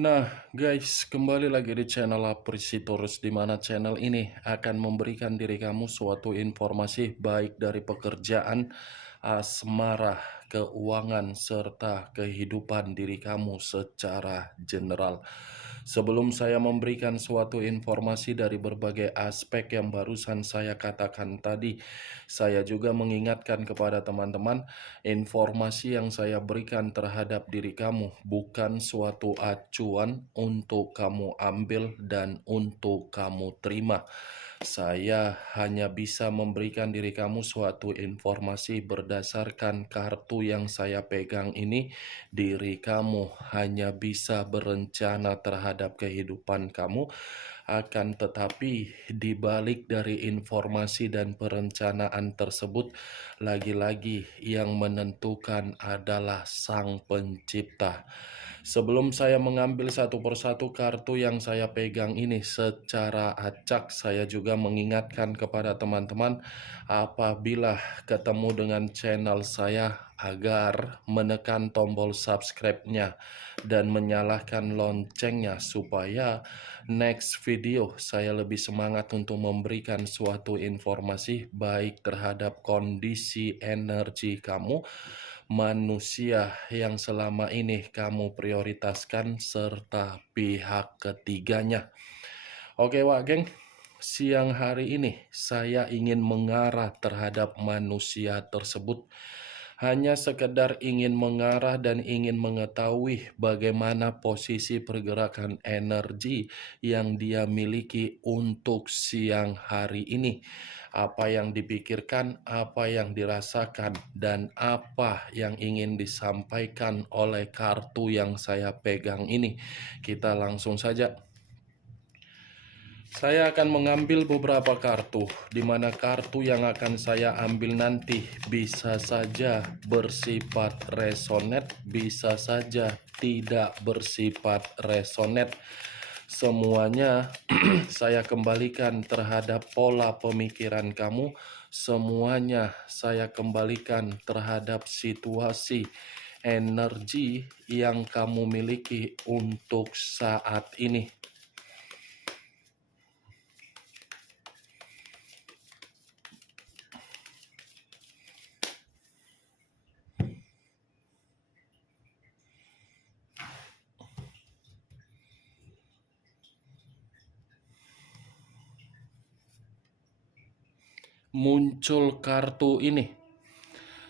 Nah, guys, kembali lagi di channel Apresitorus, di mana channel ini akan memberikan diri kamu suatu informasi baik dari pekerjaan, asmara, keuangan, serta kehidupan diri kamu secara general. Sebelum saya memberikan suatu informasi dari berbagai aspek yang barusan saya katakan tadi, saya juga mengingatkan kepada teman-teman, informasi yang saya berikan terhadap diri kamu bukan suatu acuan untuk kamu ambil dan untuk kamu terima. Saya hanya bisa memberikan diri kamu suatu informasi berdasarkan kartu yang saya pegang ini. Diri kamu hanya bisa berencana terhadap kehidupan kamu, akan tetapi di balik dari informasi dan perencanaan tersebut, lagi-lagi yang menentukan adalah Sang Pencipta. Sebelum saya mengambil satu persatu kartu yang saya pegang ini secara acak, saya juga mengingatkan kepada teman-teman apabila ketemu dengan channel saya agar menekan tombol subscribe-nya dan menyalakan loncengnya supaya next video saya lebih semangat untuk memberikan suatu informasi baik terhadap kondisi energi kamu, manusia yang selama ini kamu prioritaskan, serta pihak ketiganya. Oke Wak Geng, siang hari ini saya ingin mengarah terhadap manusia tersebut. Hanya sekedar ingin mengarah dan ingin mengetahui bagaimana posisi pergerakan energi yang dia miliki untuk siang hari ini. Apa yang dipikirkan, apa yang dirasakan, dan apa yang ingin disampaikan oleh kartu yang saya pegang ini. Kita langsung saja. Saya akan mengambil beberapa kartu, di mana kartu yang akan saya ambil nanti bisa saja bersifat resonate, bisa saja tidak bersifat resonate. Semuanya saya kembalikan terhadap pola pemikiran kamu, semuanya saya kembalikan terhadap situasi energi yang kamu miliki untuk saat ini. Muncul kartu ini.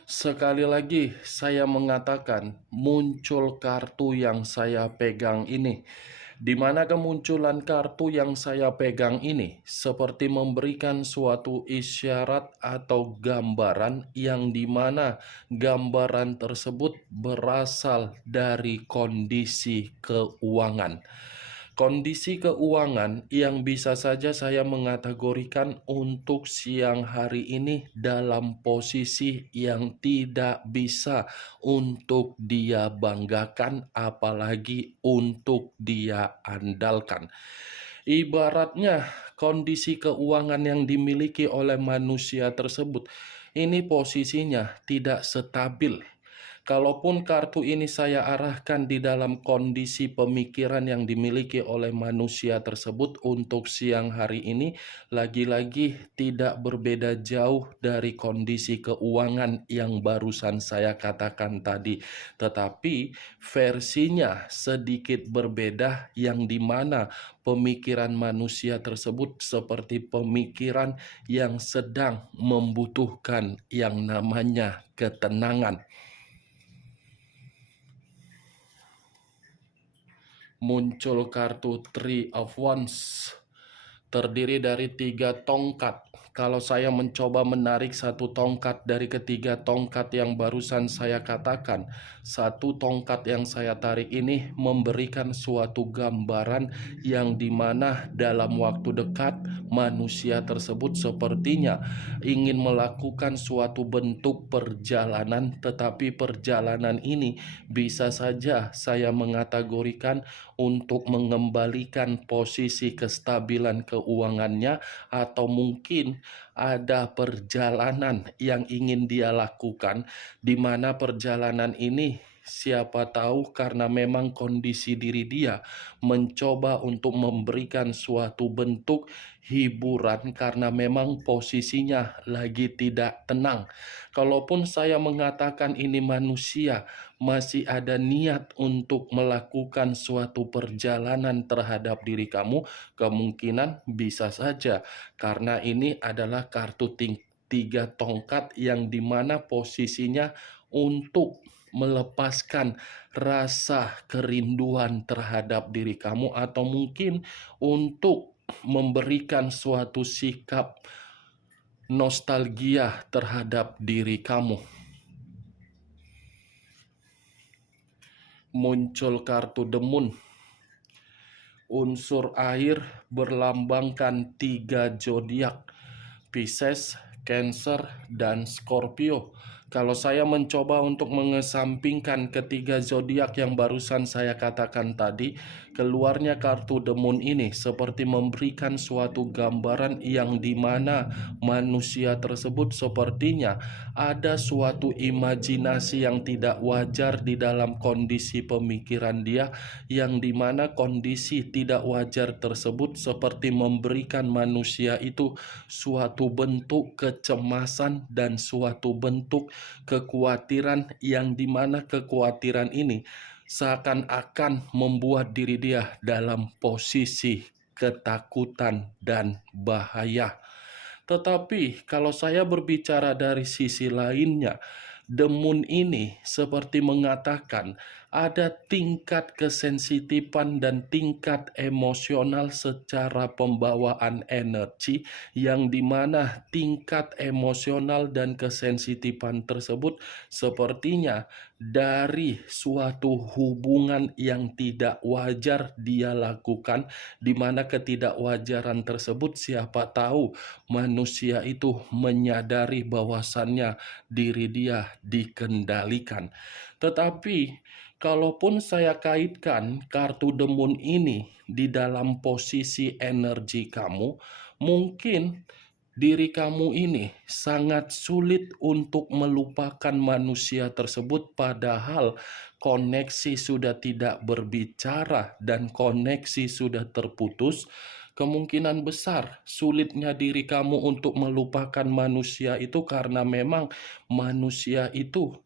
Sekali lagi saya mengatakan muncul kartu yang saya pegang ini. Di mana kemunculan kartu yang saya pegang ini seperti memberikan suatu isyarat atau gambaran yang dimana gambaran tersebut berasal dari kondisi keuangan. Kondisi keuangan yang bisa saja saya mengategorikan untuk siang hari ini dalam posisi yang tidak bisa untuk dia banggakan, apalagi untuk dia andalkan. Ibaratnya kondisi keuangan yang dimiliki oleh manusia tersebut ini posisinya tidak stabil. Kalaupun kartu ini saya arahkan di dalam kondisi pemikiran yang dimiliki oleh manusia tersebut untuk siang hari ini, lagi-lagi tidak berbeda jauh dari kondisi keuangan yang barusan saya katakan tadi. Tetapi versinya sedikit berbeda, yang dimana pemikiran manusia tersebut seperti pemikiran yang sedang membutuhkan yang namanya ketenangan. Muncul kartu Three of Wands, terdiri dari 3 tongkat. Kalau saya mencoba menarik satu tongkat dari ketiga tongkat yang barusan saya katakan, satu tongkat yang saya tarik ini memberikan suatu gambaran yang dimana dalam waktu dekat manusia tersebut sepertinya ingin melakukan suatu bentuk perjalanan, tetapi perjalanan ini bisa saja saya mengategorikan untuk mengembalikan posisi kestabilan keuangannya, atau mungkin ada perjalanan yang ingin dia lakukan, di mana perjalanan ini siapa tahu karena memang kondisi diri dia mencoba untuk memberikan suatu bentuk hiburan karena memang posisinya lagi tidak tenang. Kalaupun saya mengatakan ini manusia masih ada niat untuk melakukan suatu perjalanan terhadap diri kamu, kemungkinan bisa saja karena ini adalah kartu tiga tongkat yang dimana posisinya untuk melepaskan rasa kerinduan terhadap diri kamu atau mungkin untuk memberikan suatu sikap nostalgia terhadap diri kamu. Muncul kartu The Moon. Unsur air berlambangkan 3 zodiak, Pisces, Cancer, dan Scorpio. Kalau saya mencoba untuk mengesampingkan ketiga zodiak yang barusan saya katakan tadi, keluarnya kartu The Moon ini seperti memberikan suatu gambaran yang dimana manusia tersebut sepertinya ada suatu imajinasi yang tidak wajar di dalam kondisi pemikiran dia, yang dimana kondisi tidak wajar tersebut seperti memberikan manusia itu suatu bentuk kecemasan dan suatu bentuk kekhawatiran, yang dimana kekhawatiran ini seakan-akan membuat diri dia dalam posisi ketakutan dan bahaya. Tetapi kalau saya berbicara dari sisi lainnya, The Moon ini seperti mengatakan ada tingkat kesensitifan dan tingkat emosional secara pembawaan energi, yang dimana tingkat emosional dan kesensitifan tersebut sepertinya dari suatu hubungan yang tidak wajar dia lakukan, di mana ketidakwajaran tersebut siapa tahu manusia itu menyadari bahwasannya diri dia dikendalikan. Tetapi kalaupun saya kaitkan kartu The Moon ini di dalam posisi energi kamu, mungkin diri kamu ini sangat sulit untuk melupakan manusia tersebut, padahal koneksi sudah tidak berbicara dan koneksi sudah terputus. Kemungkinan besar sulitnya diri kamu untuk melupakan manusia itu karena memang manusia itu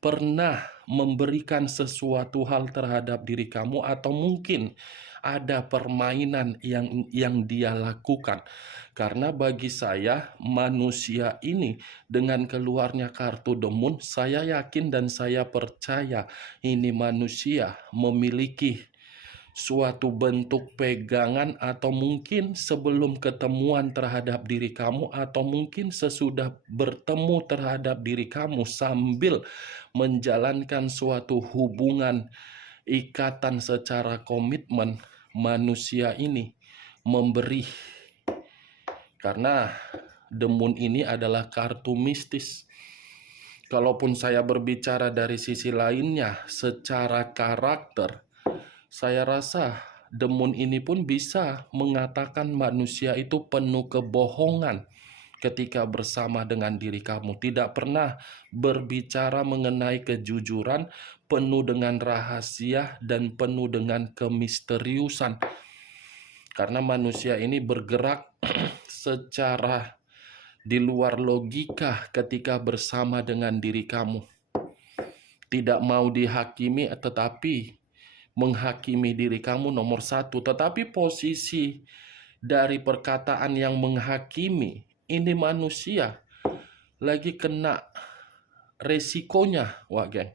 pernah memberikan sesuatu hal terhadap diri kamu, atau mungkin ada permainan yang dia lakukan. Karena bagi saya manusia ini dengan keluarnya kartu The Moon, saya yakin dan saya percaya ini manusia memiliki suatu bentuk pegangan, atau mungkin sebelum ketemuan terhadap diri kamu, atau mungkin sesudah bertemu terhadap diri kamu sambil menjalankan suatu hubungan ikatan secara komitmen, manusia ini memberi. Karena The Moon ini adalah kartu mistis. Kalaupun saya berbicara dari sisi lainnya secara karakter, saya rasa The Moon ini pun bisa mengatakan manusia itu penuh kebohongan ketika bersama dengan diri kamu. Tidak pernah berbicara mengenai kejujuran, penuh dengan rahasia dan penuh dengan kemisteriusan. Karena manusia ini bergerak secara di luar logika ketika bersama dengan diri kamu. Tidak mau dihakimi, tetapi menghakimi diri kamu nomor satu. Tetapi posisi dari perkataan yang menghakimi ini manusia lagi kena resikonya, wah geng.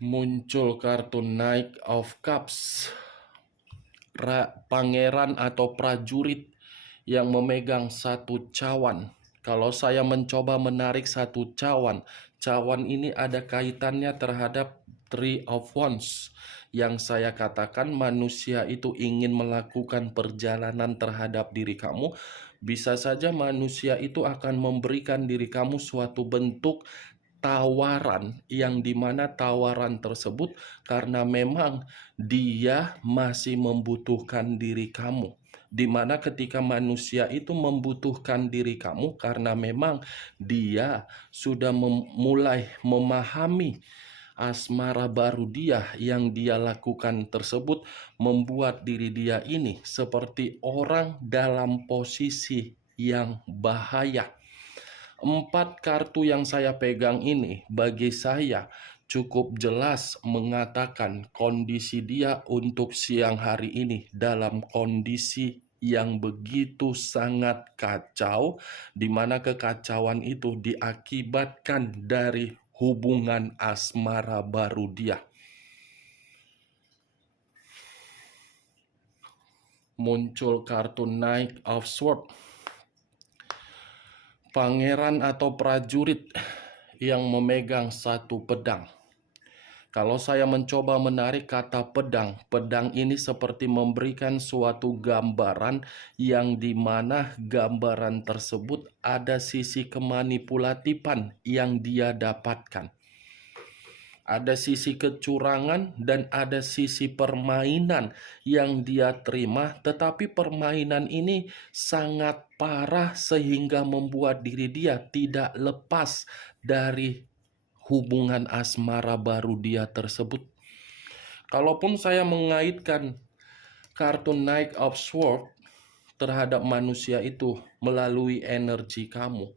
Muncul kartu Knight of Cups, pangeran atau prajurit yang memegang satu cawan. Kalau saya mencoba menarik satu cawan, cawan ini ada kaitannya terhadap Three of Wands, yang saya katakan manusia itu ingin melakukan perjalanan terhadap diri kamu. Bisa saja manusia itu akan memberikan diri kamu suatu bentuk tawaran, yang dimana tawaran tersebut karena memang dia masih membutuhkan diri kamu. Dimana ketika manusia itu membutuhkan diri kamu karena memang dia sudah mulai memahami asmara baru dia yang dia lakukan tersebut membuat diri dia ini seperti orang dalam posisi yang bahaya. 4 kartu yang saya pegang ini bagi saya cukup jelas mengatakan kondisi dia untuk siang hari ini dalam kondisi yang begitu sangat kacau, di mana kekacauan itu diakibatkan dari hubungan asmara baru dia. Muncul kartu Knight of Swords. Pangeran atau prajurit yang memegang satu pedang. Kalau saya mencoba menarik kata pedang, pedang ini seperti memberikan suatu gambaran yang dimana gambaran tersebut ada sisi kemanipulatifan yang dia dapatkan. Ada sisi kecurangan dan ada sisi permainan yang dia terima, tetapi permainan ini sangat parah sehingga membuat diri dia tidak lepas dari hubungan asmara baru dia tersebut. Kalaupun saya mengaitkan kartu Knight of Swords terhadap manusia itu melalui energi kamu,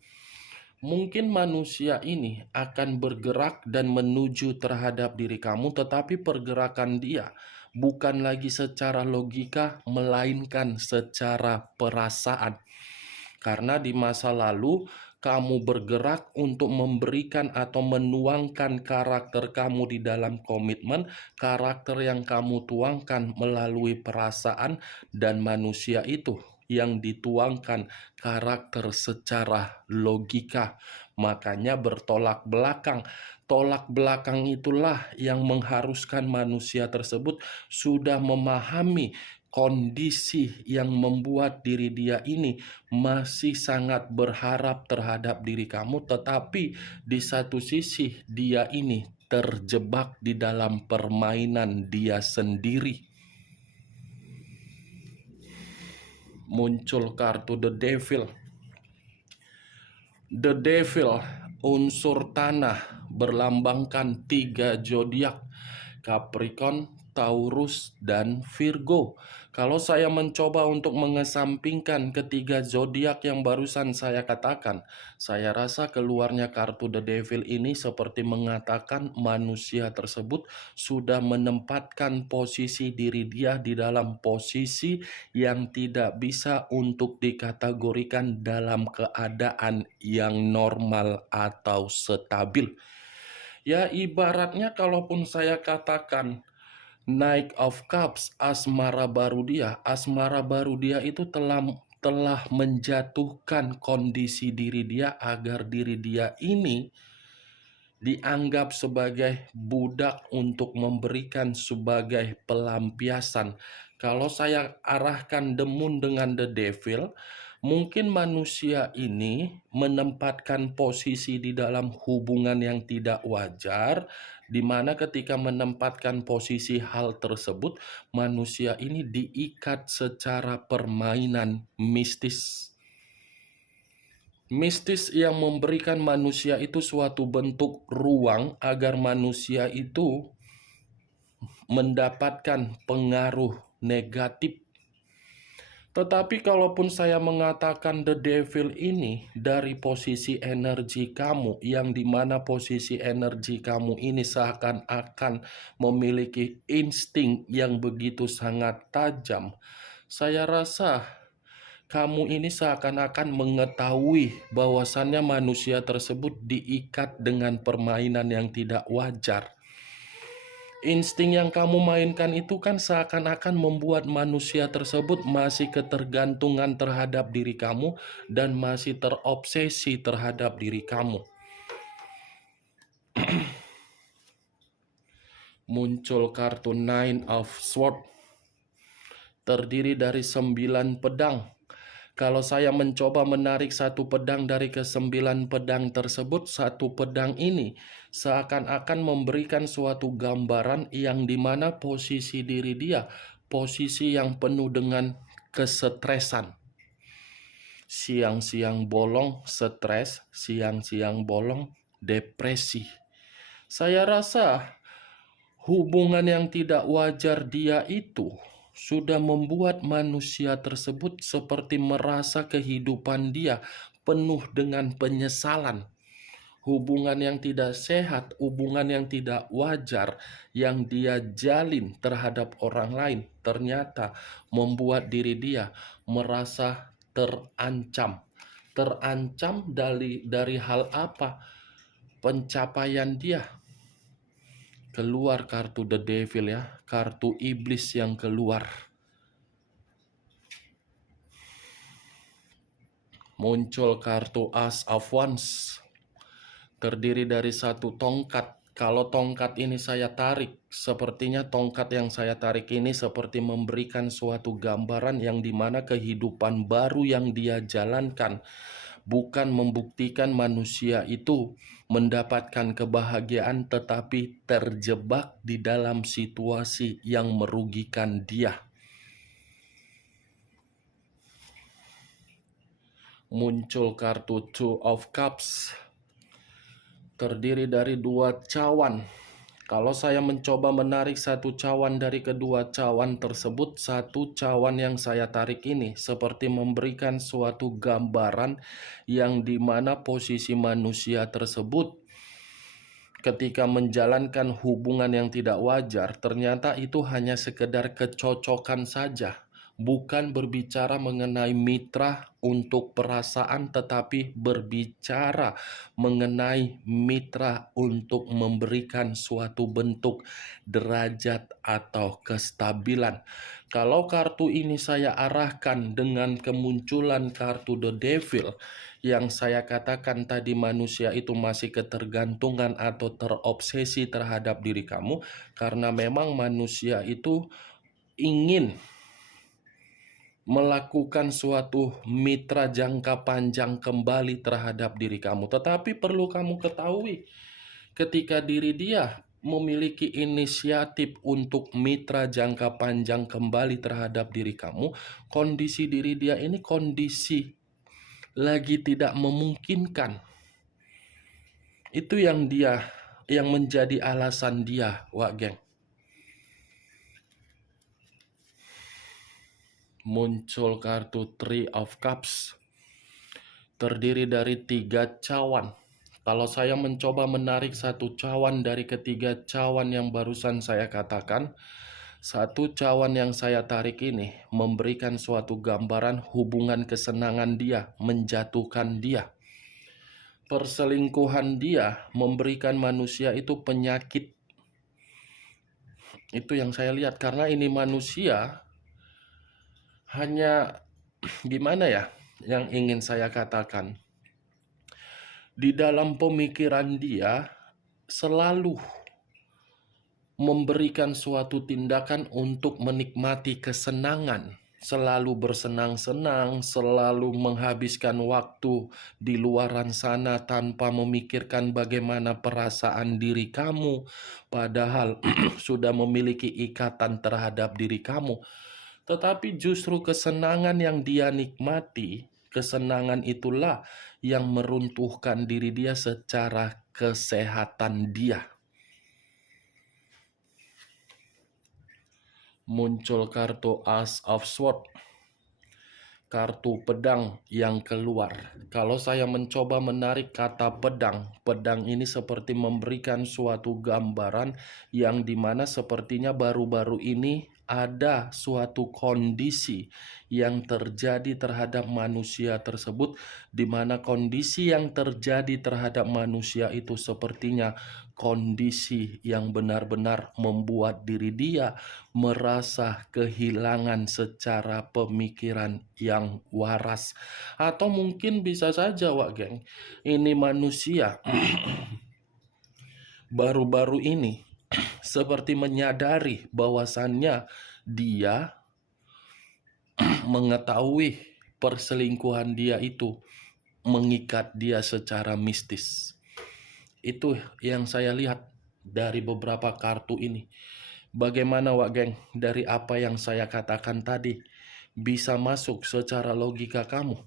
mungkin manusia ini akan bergerak dan menuju terhadap diri kamu, tetapi pergerakan dia bukan lagi secara logika, melainkan secara perasaan. Karena di masa lalu, kamu bergerak untuk memberikan atau menuangkan karakter kamu di dalam komitmen, karakter yang kamu tuangkan melalui perasaan, dan manusia itu yang dituangkan karakter secara logika. Makanya bertolak belakang. Tolak belakang itulah yang mengharuskan manusia tersebut sudah memahami kondisi yang membuat diri dia ini masih sangat berharap terhadap diri kamu, tetapi di satu sisi dia ini terjebak di dalam permainan dia sendiri. Muncul kartu The Devil. The Devil, unsur tanah, berlambangkan 3 zodiak: Capricorn, Taurus, dan Virgo. Kalau saya mencoba untuk mengesampingkan ketiga zodiak yang barusan saya katakan, saya rasa keluarnya kartu The Devil ini seperti mengatakan manusia tersebut sudah menempatkan posisi diri dia di dalam posisi yang tidak bisa untuk dikategorikan dalam keadaan yang normal atau stabil. Ya, ibaratnya kalaupun saya katakan Knight of Cups, asmara baru dia itu telah menjatuhkan kondisi diri dia agar diri dia ini dianggap sebagai budak untuk memberikan sebagai pelampiasan. Kalau saya arahkan the moon dengan the devil, mungkin manusia ini menempatkan posisi di dalam hubungan yang tidak wajar, di mana ketika menempatkan posisi hal tersebut, manusia ini diikat secara permainan mistis. Mistis yang memberikan manusia itu suatu bentuk ruang agar manusia itu mendapatkan pengaruh negatif. Tetapi kalaupun saya mengatakan the devil ini dari posisi energi kamu, yang dimana posisi energi kamu ini seakan-akan memiliki insting yang begitu sangat tajam, saya rasa kamu ini seakan-akan mengetahui bahwasannya manusia tersebut diikat dengan permainan yang tidak wajar. Insting yang kamu mainkan itu kan seakan-akan membuat manusia tersebut masih ketergantungan terhadap diri kamu dan masih terobsesi terhadap diri kamu. Muncul kartu Nine of Swords, terdiri dari 9 pedang. Kalau saya mencoba menarik satu pedang dari ke-9 pedang tersebut, satu pedang ini seakan-akan memberikan suatu gambaran yang dimana posisi diri dia, posisi yang penuh dengan kesetresan. Siang-siang bolong stres, siang-siang bolong depresi. Saya rasa hubungan yang tidak wajar dia itu sudah membuat manusia tersebut seperti merasa kehidupan dia penuh dengan penyesalan. Hubungan yang tidak sehat, hubungan yang tidak wajar yang dia jalin terhadap orang lain ternyata membuat diri dia merasa terancam. Terancam dari hal apa? Pencapaian dia. Keluar kartu The Devil ya, kartu iblis yang keluar. Muncul kartu Ace of Wands. Terdiri dari satu tongkat. Kalau tongkat ini saya tarik, sepertinya tongkat yang saya tarik ini seperti memberikan suatu gambaran yang dimana kehidupan baru yang dia jalankan bukan membuktikan manusia itu mendapatkan kebahagiaan, tetapi terjebak di dalam situasi yang merugikan dia. Muncul kartu Two of Cups. Terdiri dari dua cawan. Kalau saya mencoba menarik satu cawan dari kedua cawan tersebut, satu cawan yang saya tarik ini seperti memberikan suatu gambaran yang dimana posisi manusia tersebut ketika menjalankan hubungan yang tidak wajar, ternyata itu hanya sekedar kecocokan saja. Bukan berbicara mengenai mitra untuk perasaan, tetapi berbicara mengenai mitra untuk memberikan suatu bentuk derajat atau kestabilan. Kalau kartu ini saya arahkan dengan kemunculan kartu The Devil, yang saya katakan tadi manusia itu masih ketergantungan atau terobsesi terhadap diri kamu, karena memang manusia itu ingin melakukan suatu mitra jangka panjang kembali terhadap diri kamu. Tetapi perlu kamu ketahui, ketika diri dia memiliki inisiatif untuk mitra jangka panjang kembali terhadap diri kamu, kondisi diri dia ini kondisi lagi tidak memungkinkan. Itu yang menjadi alasan dia, Wak Geng. Muncul kartu Three of Cups. Terdiri dari 3 cawan. Kalau saya mencoba menarik satu cawan dari ketiga cawan yang barusan saya katakan, satu cawan yang saya tarik ini memberikan suatu gambaran hubungan kesenangan dia, menjatuhkan dia. Perselingkuhan dia memberikan manusia itu penyakit. Itu yang saya lihat, karena ini manusia hanya gimana ya yang ingin saya katakan, di dalam pemikiran dia selalu memberikan suatu tindakan untuk menikmati kesenangan, selalu bersenang-senang, selalu menghabiskan waktu di luaran sana tanpa memikirkan bagaimana perasaan diri kamu, padahal sudah memiliki ikatan terhadap diri kamu. Tetapi justru kesenangan yang dia nikmati, kesenangan itulah yang meruntuhkan diri dia secara kesehatan dia. Muncul kartu Ace of Swords, kartu pedang yang keluar. Kalau saya mencoba menarik kata pedang, pedang ini seperti memberikan suatu gambaran yang dimana sepertinya baru-baru ini ada suatu kondisi yang terjadi terhadap manusia tersebut, di mana kondisi yang terjadi terhadap manusia itu sepertinya kondisi yang benar-benar membuat diri dia merasa kehilangan secara pemikiran yang waras. Atau mungkin bisa saja, Wak Geng, ini manusia baru-baru ini seperti menyadari bahwasannya dia mengetahui perselingkuhan dia itu mengikat dia secara mistis. Itu yang saya lihat dari beberapa kartu ini. Bagaimana, Wak Geng, dari apa yang saya katakan tadi? bisa masuk secara logika kamu?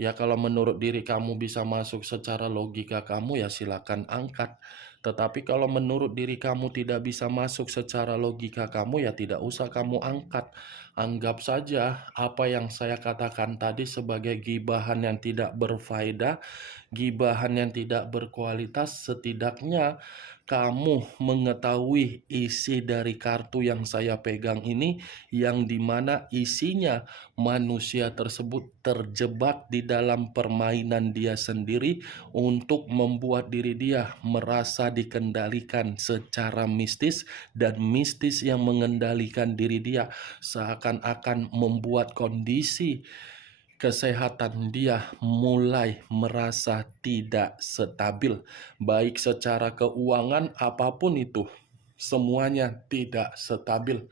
Ya kalau menurut diri kamu bisa masuk secara logika kamu, ya silakan angkat. Tetapi kalau menurut diri kamu tidak bisa masuk secara logika kamu, ya tidak usah kamu angkat. Anggap saja apa yang saya katakan tadi sebagai gibahan yang tidak berfaedah, gibahan yang tidak berkualitas. Setidaknya kamu mengetahui isi dari kartu yang saya pegang ini, yang dimana isinya manusia tersebut terjebak di dalam permainan dia sendiri untuk membuat diri dia merasa dikendalikan secara mistis, dan mistis yang mengendalikan diri dia seakan-akan membuat kondisi kesehatan dia mulai merasa tidak stabil, baik secara keuangan apapun itu, semuanya tidak stabil.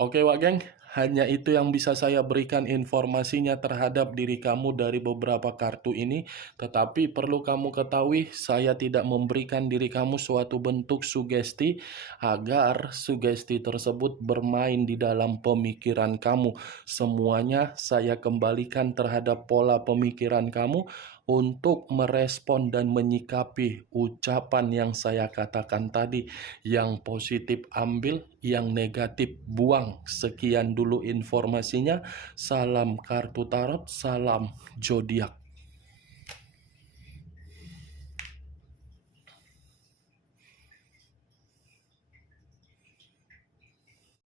Oke Wak Geng, hanya itu yang bisa saya berikan informasinya terhadap diri kamu dari beberapa kartu ini. Tetapi perlu kamu ketahui, saya tidak memberikan diri kamu suatu bentuk sugesti agar sugesti tersebut bermain di dalam pemikiran kamu. Semuanya saya kembalikan terhadap pola pemikiran kamu untuk merespon dan menyikapi ucapan yang saya katakan tadi. Yang positif ambil, yang negatif buang. Sekian dulu informasinya. Salam kartu tarot, salam zodiak.